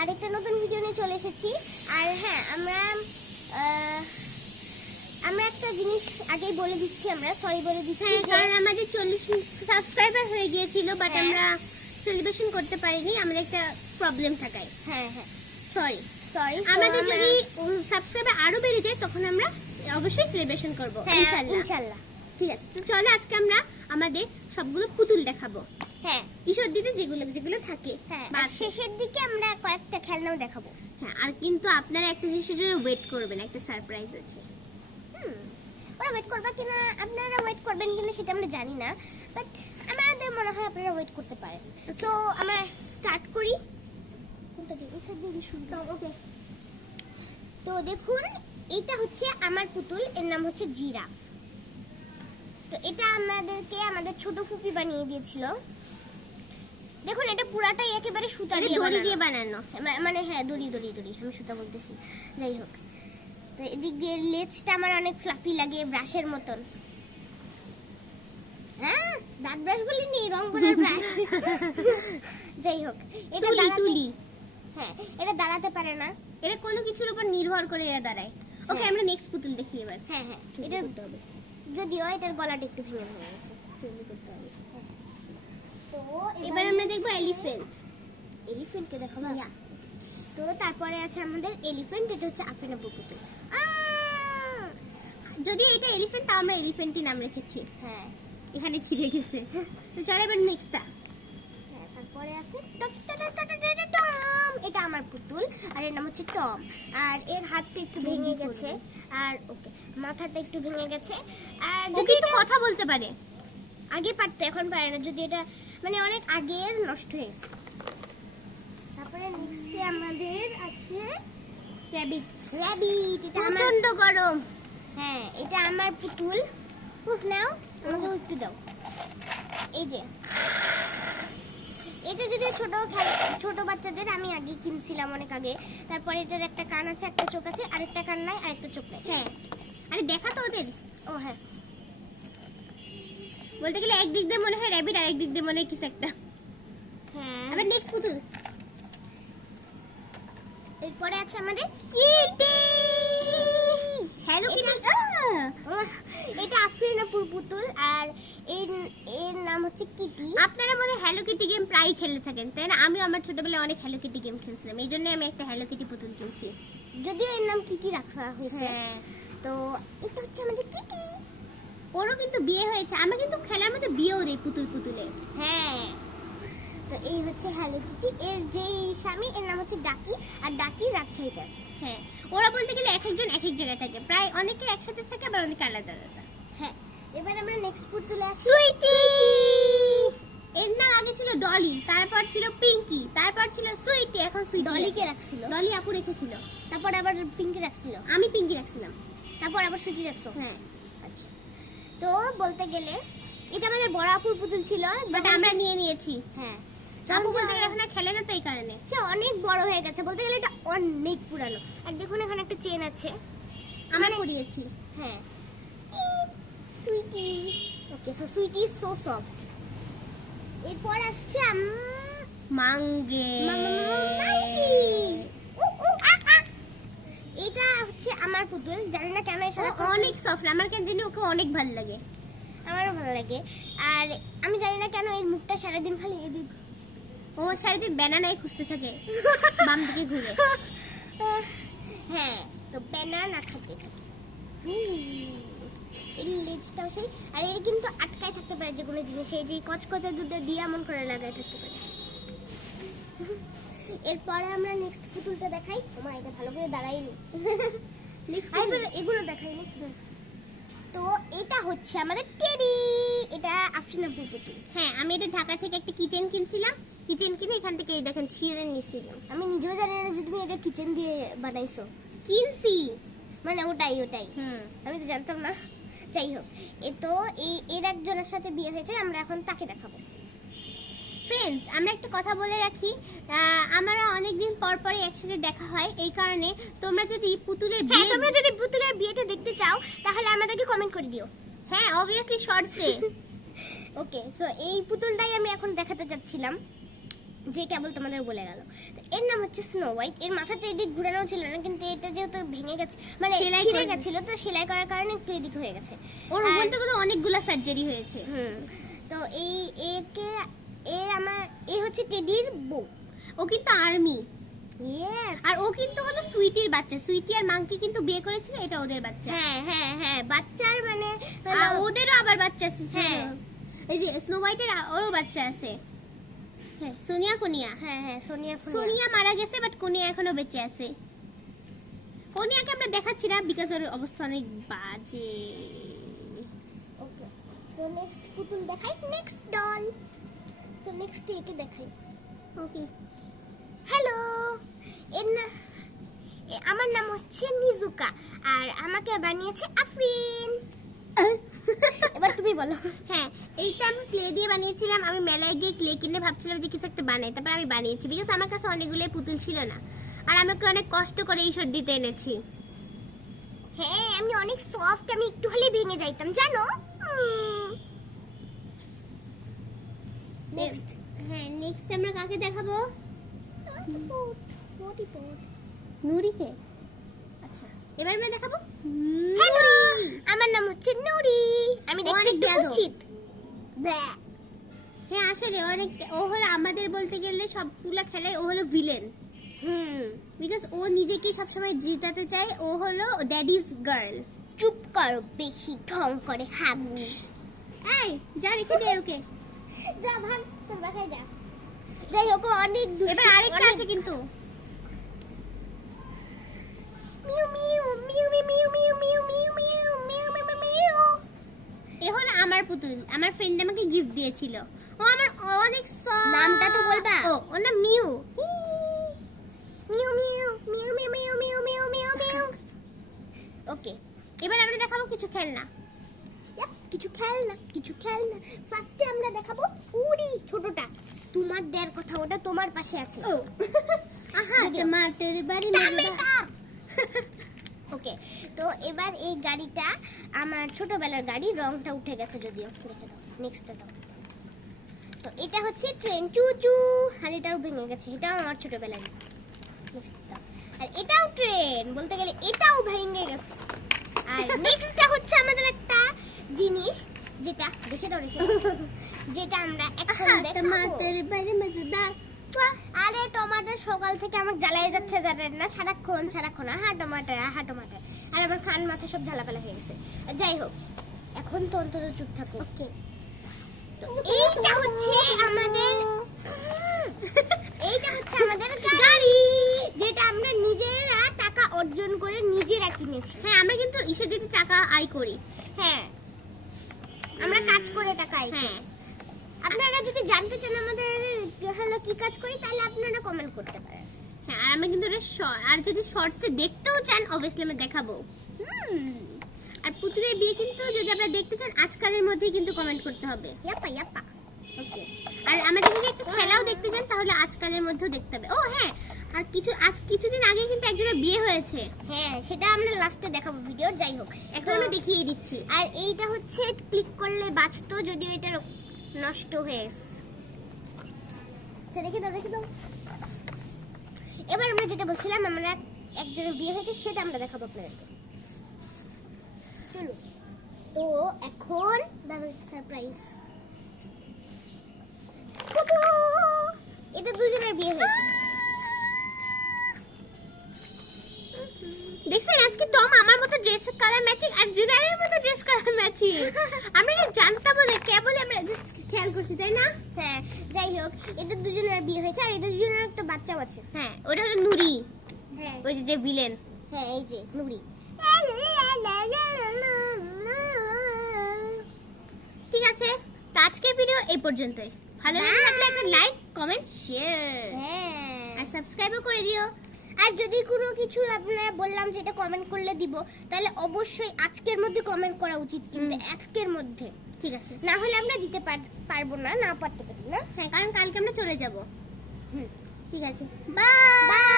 আর একটা নতুন ভিডিও নিয়ে চলে এসেছি। আর হ্যাঁ, আমরা একটা জিনিস আগেই বলে দিচ্ছি, আমরা সরি বলে দিচ্ছি, কারণ আমাদের 40 সাবস্ক্রাইবার হয়ে গিয়েছিল, বাট আমরা সেলিব্রেশন করতে পারিনি, আমাদের একটা প্রবলেম থাকায়। হ্যাঁ হ্যাঁ সরি। সরি। আমাদের যদি সাবস্ক্রাইবার আরো বেড়ে যায় তখন আমরা অবশ্যই সেলিব্রেশন করব ইনশাআল্লাহ। ঠিক আছে, তো চলো আজকে আমরা আমাদের সবগুলো পুতুল দেখাবো। হ্যাঁ, ঈশ্বর দিতে যেগুলো যেগুলো থাকে। হ্যাঁ, বা আর শেষের দিকে আমরা কয়েকটা খেলনাও দেখাবো। হ্যাঁ, আর কিন্তু আপনারা একটা জিনিসের জন্য ওয়েট করবেন, একটা সারপ্রাইজ আছে। ওরা ওয়েট করবে কিনা, আপনারা ওয়েট করবেন কিনা সেটা আমরা জানি না, বাট আমাদের মনে হয় আপনারা ওয়েট করতে পারেন। তো আমরা স্টার্ট করি। কোনটা দিয়ে? এই সাইড দিয়ে শুরু করব। ওকে, তো দেখুন, এটা হচ্ছে আমার পুতুল, এর নাম হচ্ছে জিরাফ। তো এটা আমাদের ছোট ফুপি বানিয়ে দিয়েছিল। দেখুন, এটা পুরাটাই একেবারে সুতা দিয়ে দড়ি দিয়ে বানানো। মানে হ্যাঁ, দড়ি, আমি সুতা বলতেছি, যাই হোক। তো এদিক দিয়ে লেজটা আমার অনেক ফ্লাফি লাগে, ব্রাশের মতন। হ্যাঁ, দাঁত ব্রাশ বলিনি, রং করার ব্রাশ। যাই হোক, এটা তুলি। হ্যাঁ, এটা দাঁড়াতে পারে না, এটা কোনো কিছুর উপর নির্ভর করে এরা দাঁড়ায়। ওকে, আমরা নেক্সট পুতুল দেখি এবার। হ্যাঁ, এটা করতে হবে, যদিও এটার গলাটা একটু ভেঙে গেছে, চুলি করতে হবে। তো এবার আমরা দেখবো এলিফ্যান্টকে দেখো ভাইয়া। তো তারপরে আছে আমাদের এলিফ্যান্ট, এটা হচ্ছে আফরিন আপুর পুতুল। যদি এটা এলিফ্যান্ট, তাও আমরা এলিফ্যান্টই নাম রেখেছি। হ্যাঁ, এখানে ছিঁড়ে গেছে। তো চলো এবার নেক্সটটা। হ্যাঁ, তারপরে আছে টম। এটা আমার পুতুল, আর এর নাম হচ্ছে টম। আর এর হাতটা একটু ভেঙে গেছে, আর ওকে মাথাটা একটু ভেঙে গেছে। আর যদি এটা কথা বলতে পারে, আগে পারতো, এখন পারে না, যদি এটা মানে অনেক আগের নষ্ট হয়ে গেছে। তারপরে নেক্সটে আমাদের আছে র‍্যাবিট। এটা প্রচন্ড গরম। হ্যাঁ, এটা আমার পুতুল। নাও, আমাকেও একটু দাও। এই যে এটা যদি ছোট বাচ্চাদের, আমি আগে কিনছিলাম অনেক আগে। তারপরে এটার একটা কান আছে, একটা চোখ আছে, আরেকটা কান নাই, আরেকটা চোখ নাই। হ্যাঁ, আরে দেখা তো ওদের। ও হ্যাঁ, বলতে গেলে একদিক দিয়ে মনে হয় র‍্যাবিট, আর একদিক দিয়ে মনে হয় কিছু একটা। হ্যাঁ। আবার নেক্সট পুতুল। এরপরে আছে আমাদের কিটি। Hello Kitty. এটা আফরিন আপুর পুতুল, আর এর নাম হচ্ছে কিটি। আপনারা মনে হয় হ্যালো কিটি গেম প্রায় খেলে থাকেন, তাই না? আমি আমার ছোটবেলায় অনেক হ্যালো কিটি গেম খেলছিলাম, এই জন্য আমি একটা হ্যালো কিটি পুতুল কিনছি। যদিও এর নাম কিটি রাখা হয়েছে। হ্যাঁ, তো এটা হচ্ছে আমাদের কিটি। ওরও কিন্তু বিয়ে হয়েছে, আমরা কিন্তু খেলার মধ্যে বিয়েও দেই পুতুলে। হ্যাঁ, তো এই হচ্ছে হ্যালো কিটি। এর যে স্বামী, এর নাম হচ্ছে ডাকি, আর ডাকি রাজশাহীতে আছে। হ্যাঁ, ওরা বলতে গেলে এক একজন এক এক জায়গায় থাকে, প্রায় অনেকে একসাথে থাকে, আবার অনেকে আলাদা আলাদা। হ্যাঁ, এবার আমরা নেক্সট পুতুলে আসি। সুইটি। এর নাম আগে ছিল ডলি, তারপর ছিল পিঙ্কি, তারপর ছিল সুইটি, এখন সুইটি। ডলিকে রাখছিল, ডলি আপু রেখেছিল, তারপর আবার পিঙ্কি রাখছিল, আমি পিঙ্কি রাখছিলাম। তারপর আবার সুইটি রাখছো। হ্যাঁ, আচ্ছা, তো বলতে গেলে এটা আমাদের বড় আপুর পুতুল ছিল, বাট আমরা নিয়ে নিয়েছি। হ্যাঁ, আপু বলতে গেলে এখন আর খেলে না, তো এই কারণে। সে অনেক বড় হয়ে গেছে, বলতে গেলে এটা অনেক পুরানো। আর দেখুন, এখানে একটা চেন আছে, আমরা করিয়েছি। হ্যাঁ। Sweetie. Okay, so sweetie is so soft. এরপর আসছে মাঙ্গে। মাঙ্কি। এটা হচ্ছে আমার পুতুল, জানি না কেন এর সাথে অনেক সফট, আমার কেন জানি ওকে অনেক ভালো লাগে। আমারও ভালো লাগে। আর আমি জানি না কেন এর মুখটা সারাদিন খালি এদিক, ও সারাদিন ব্যানানাই খুঁজতে থাকে, বাম দিকে ঘুরে। হ্যাঁ, তো ব্যানানা খাতে থাকে। এর লেজটাও সেই, আর এর কিন্তু আটকায় থাকতে পারে যে কোনো জিনিস, এই যে কচকচা দুধে দিয়ে এমন করে লাগায় থাকতে পারে। এরপরে আমরা নেক্সট পুতুলটা দেখাই। ওমা, এটা ভালো করে দাঁড়াইনি। এগুলো দেখাই না। তো এটা হচ্ছে আমাদের টেডি, এটা আফরিন আপুর পুতুল। হ্যাঁ, আমি এটা ঢাকা থেকে একটা কিচেন কিনছিলাম, কিচেন কিনে এখান থেকে এই দেখেন ছিঁড়ে নিয়েছিলাম। আমি নিজেও জানি না যে তুমি এটা কিচেন দিয়ে বানাইছো। কিনছি মানে ওটাই। হুম, আমি তো জানতাম না। যাই হোক, তো এর একজনের সাথে বিয়ে হয়েছে, আমরা এখন তাকে দেখাবো। ফ্রেন্ডস, আমরা একটা কথা বলে রাখি, আমরা অনেকদিন পর পরে একসাথে দেখা হয়, এই কারণে তোমরা যদি পুতুলের বিয়েটা দেখতে চাও, তাহলে আমাদেরকে কমেন্ট করে দিও। হ্যাঁ, অবভিয়াসলি শর্টসে। ওকে, সো এই পুতুলটাই আমি এখন দেখাতে যাচ্ছিলাম। যে কেবল তোমাদের বলে গেল। তো এর নাম হচ্ছে স্নো হোয়াইট। এর মাথাতে এদিক ঘুরানো ছিল না, কিন্তু এটা যেহেতু ভেঙে গেছে মানে সেলাই ছিঁড়ে করে- গেছিল, তো সেলাই করার কারণে একটু এদিক হয়ে গেছে। ওর আর- বলতে গেলে অনেকগুলা সার্জারি হয়েছে। তো এ হচ্ছে টেডির বউ। ও কিন্তু আর্মি, ইয়েস। আর ও কিন্তু হলো সুইটির বাচ্চা। সুইটি আর মাংকি কিন্তু বিয়ে করেছিল, এটা ওদের বাচ্চা। হ্যাঁ হ্যাঁ হ্যাঁ, বাচ্চার মানে আর ওদেরও আবার বাচ্চা আছে। হ্যাঁ। এই যে স্নো হোয়াইটের ওরও বাচ্চা আছে। হ্যাঁ, সোনিয়া কোনিয়া। হ্যাঁ হ্যাঁ, সোনিয়া সোনিয়া মারা গেছে, বাট কোনিয়া এখনো বেঁচে আছে। কোনিয়াকে আমরা দেখাচ্ছি না বিকজ ওর অবস্থা অনেক বাজে। ওকে, সো নেক্সট পুতুল দেখাই, নেক্সট ডল। সো নেক্সট একে দেখাই। ওকে, হ্যালো, আমার নাম হচ্ছে নিজুকা, আর আমাকে বানিয়েছে আফরিন। এবার তুমি বলো। হ্যাঁ, এইটা আমি ক্লে দিয়ে বানিয়েছিলাম। আমি মেলায় গিয়ে ক্লে কিনে ভাবছিলাম যে কিছু একটা বানাই, তারপর আমি বানিয়েছি বিকজ আমার কাছে অনেকগুলো পুতুল ছিল না, আর আমাকে অনেক কষ্ট করে এই সর্দিতে এনেছি। হ্যাঁ, আমি অনেক সফট, আমি একটু হলে ভেঙে যাইতাম জানো। নেক্সট হ্যাঁ, নেক্সট আমরা কাকে দেখাবো? নুরিকে। আচ্ছা, এবার আমরা দেখাবো হ্যালো, আমার নাম হচ্ছে নুরি, আমি দেখতে অনেক একটু বেয়াদব। কুচিত। হ্যাঁ, আসলে অনেক, ও হলো আমাদের বলতে গেলে সবগুলা খেলায় ও হলো ভিলেন, বিকজ ও নিজেকে সবসময় জিতাতে চায়। ও হলো ড্যাডিজ গার্ল। চুপ করো, বেশি ঢং করে হাগুস। এই যা, রেখে দে ওকে। যা ভাগ, তোর বাসায় যা। যাই হোক, ও অনেক দুষ্টু, এবার আরেকটা অনেক- আছে কিন্তু। মিউ মিউ মিউ মিউ মিউ মিউ মিউ মিউ মিউ মিউ মিউ মিউ। এ হলো আমার পুতুল, আমার ফ্রেন্ড আমাকে গিফট দিয়েছিল। ও আমার অনেক soft। নামটা তো বলবা। ও, ওর নাম মিউ। মিউ মিউ মিউ মিউ মিউ মিউ মিউ মিউ মিউ। ওকে, এবার আমরা দেখাবো কিছু খেলনা। কিছু খেলনা, কিছু খেলনা। ফার্স্টে আমরা দেখাবো উড়ি, ছোটটা। তোমার দেয়ার কথা, ওটা তোমার পাশে আছে। ও আহা, টমাটোর বাড়ি ওকে, তো এবার এই গাড়িটা আমার ছোটবেলার গাড়ি, রংটা উঠে গেছে যদিও। দেখে দাও, নেক্সটটা দাও। তো এটা হচ্ছে ট্রেন চুচু, আর এটাও ভেঙে গেছে, এটাও আমার ছোটবেলার। নেক্সট দাও। আর এটাও ট্রেন, বলতে গেলে এটাও ভেঙে গেছে। আর নেক্সটটা হচ্ছে আমাদের একটা জিনিস, যেটা রেখে দাও, রেখে দাও, যেটা আমরা এখন দেখাবো। টমাটোর বাড়ি মজাদার। আরে টমাটার সকাল থেকে আমার জ্বালাই যাচ্ছে, জানেন না, সারাক্ষণ সারাক্ষণ আহা টমাটার, আহা টমাটার। আর আমার কান মাথা সব ঝালাপালা হয়ে গেছে। যাই হোক, এখন তো অন্তত চুপ থাকো। ওকে, তো এইটা হচ্ছে আমাদের গাড়ি, যেটা আমরা নিজেরা টাকা অর্জন করে নিজেরা কিনেছি। হ্যাঁ, আমরা কিন্তু ঈশ্বর যদি টাকা আয় করি। হ্যাঁ, আমরা কাজ করে টাকা আয় করি। হ্যাঁ, আপনারা যদি জানতে চান আমাদের হলো কি কাজ করি, তাহলে আপনারা কমেন্ট করতে পারেন। হ্যাঁ, আর আমরা কিন্তু এটা আর যদি শর্টসে দেখতেও চান, অবভিয়াসলি আমরা দেখাবো। আর পুতুলের বিয়ে কিন্তু যদি আপনারা দেখতে চান, আজকালের মধ্যেই কিন্তু কমেন্ট করতে হবে। ইয়াপ্পা ইয়াপ্পা। ওকে, আর আমাদের যদি একটু খেলাও দেখতে চান, তাহলে আজকালের মধ্যেও দেখতে হবে। ও হ্যাঁ, আর কিছুদিন আগে কিন্তু একজনের বিয়ে হয়েছে। হ্যাঁ, সেটা আমরা লাস্টে দেখাবো ভিডিওর। যাই হোক, এখন আমরা দেখিয়ে দিচ্ছি। আর এইটা হচ্ছে ক্লিক করলে বাঁচতো, যদিও এটা নষ্ট হয়ে গেছে। আচ্ছা, রেখে দাও, রেখে দাও। এবার আমরা যেটা বলছিলাম, আমরা একজনের বিয়ে হয়েছে, সেটা আমরা দেখাবো আপনাদেরকে। চলো, তো এখন সারপ্রাইজ। এদের দুজনের বিয়ে হয়েছে। দেখছেন, আজকে টম আমার মতো ড্রেস কালার ম্যাচিং আর জুনারের মতো ড্রেস কালার ম্যাচিং। আমরা এটা জানতাম না, কেবল আমরা জাস্ট খেয়াল করছি, তাই না? হ্যাঁ, যাই হোক, এদের দুজনের বিয়ে হয়েছে, আর এদের দুজনের একটা বাচ্চাও আছে। হ্যাঁ, ওটা হলো নুরি, হ্যাঁ ওই যে ভিলেন। হ্যাঁ, এই যে নুরি। ঠিক আছে, তো আজকের ভিডিও এই পর্যন্তই। ভালো লেগে থাকলে একটা লাইক, কমেন্ট, শেয়ার হ্যাঁ, আর সাবস্ক্রাইবও করে দিও। আর যদি কোনো কিছু আপনারা বললাম যেটা কমেন্ট করলে দিব, তাহলে অবশ্যই আজকের মধ্যে কমেন্ট করা উচিত, কিন্তু আজকের মধ্যে। ঠিক আছে, না হলে আমরা দিতে পারবো না, না পারতে পারি না। হ্যাঁ, কারণ কালকে আমরা চলে যাব। হুম। ঠিক আছে, বাই।